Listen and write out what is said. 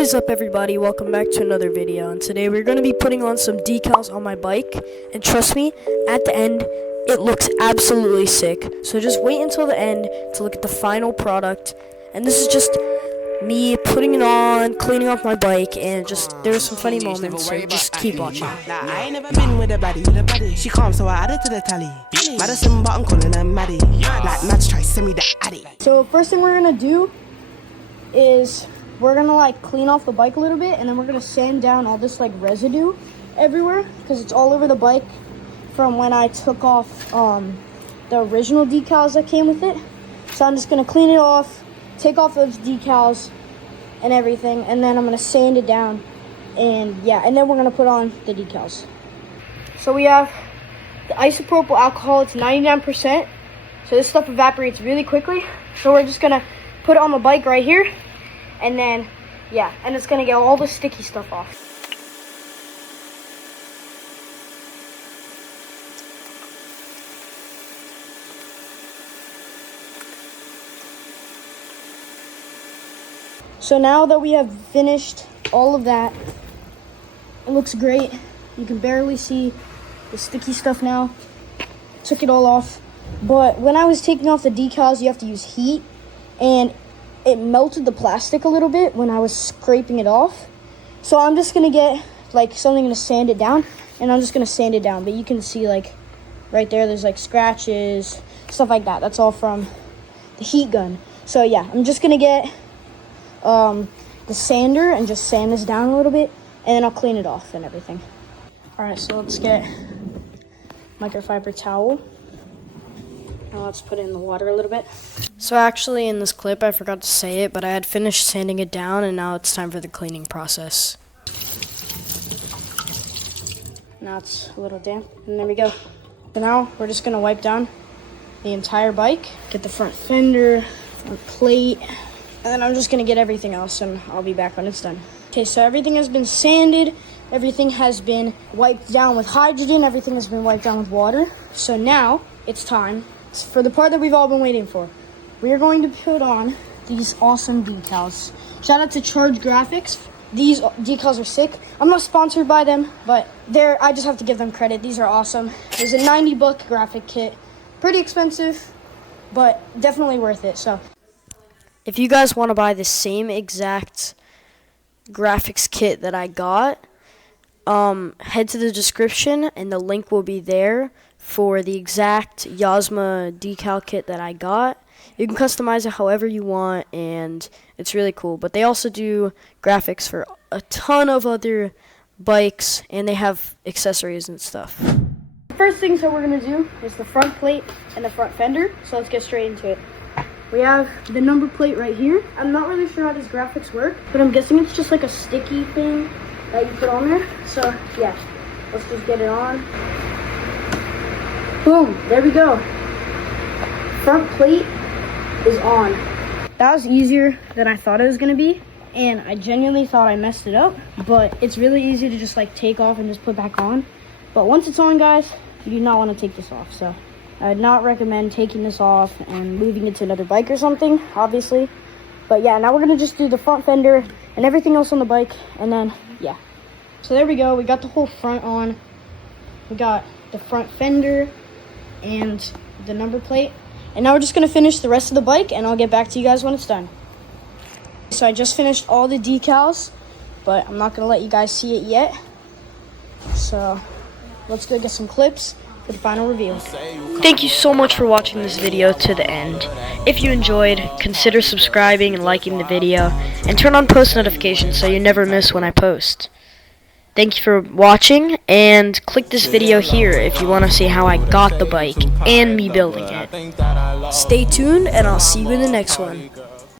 What is up, everybody? Welcome back to another video, and today we're going to be putting on some decals on my bike, and trust me, at the end it looks absolutely sick. So just wait until the end to look at the final product. And this is just me putting it on, cleaning off my bike, and just there's some funny moments, so just keep watching. Nah, I ain't never been with a baddie. She calm, so I added to the tally. Madison, but I'm calling her Maddie. Like Mads try send me that addy. So first thing we're gonna do is we're gonna like clean off the bike a little bit, and then we're gonna sand down all this like residue everywhere because it's all over the bike from when I took off the original decals that came with it. So I'm just gonna clean it off, take off those decals and everything, and then I'm gonna sand it down, and yeah, and then we're gonna put on the decals. So we have the isopropyl alcohol. It's 99%, so this stuff evaporates really quickly. So we're just gonna put it on the bike right here, and then yeah, and it's gonna get all the sticky stuff off. So now that we have finished all of that, it looks great. You can barely see the sticky stuff now. Took it all off. But when I was taking off the decals, you have to use heat, and it melted the plastic a little bit when I was scraping it off. So I'm just gonna get like something to sand it down, and I'm just gonna sand it down. But you can see like right there's like scratches, stuff like that. That's all from the heat gun. So yeah, I'm just gonna get the sander and just sand this down a little bit, and then I'll clean it off and everything. All right, so let's get microfiber towel. Now let's put it in the water a little bit. So actually in this clip I forgot to say it, but I had finished sanding it down, and now it's time for the cleaning process. Now it's a little damp, and there we go. So now we're just gonna wipe down the entire bike, get the front fender, front plate, and then I'm just gonna get everything else, and I'll be back when it's done. Okay, so everything has been sanded, everything has been wiped down with hydrogen, everything has been wiped down with water. So now it's time for the part that we've all been waiting for. We are going to put on these awesome decals. Shout out to Charge Graphics. These decals are sick. I'm not sponsored by them, but I just have to give them credit. These are awesome. There's a $90 graphic kit. Pretty expensive, but definitely worth it. So if you guys want to buy the same exact graphics kit that I got, head to the description and the link will be there for the exact YOZMA decal kit that I got. You can customize it however you want, and it's really cool. But they also do graphics for a ton of other bikes, and they have accessories and stuff. The first things that we're going to do is the front plate and the front fender, so let's get straight into it. We have the number plate right here. I'm not really sure how these graphics work, but I'm guessing it's just like a sticky thing that you put on there. So yeah, let's just get it on. Boom, there we go. Front plate is on. That was easier than I thought it was gonna be, and I genuinely thought I messed it up, but it's really easy to just like take off and just put back on. But once it's on, guys, you do not want to take this off. So I would not recommend taking this off and moving it to another bike or something, obviously. But yeah, now we're gonna just do the front fender and everything else on the bike, and then yeah. So there we go, we got the whole front on. We got the front fender and the number plate. And now we're just gonna finish the rest of the bike, and I'll get back to you guys when it's done. So I just finished all the decals, but I'm not gonna let you guys see it yet. So let's go get some clips for the final review. Thank you so much for watching this video to the end. If you enjoyed, consider subscribing and liking the video, and turn on post notifications so you never miss when I post. Thank you for watching, and click this video here if you want to see how I got the bike and me building it. Stay tuned, and I'll see you in the next one.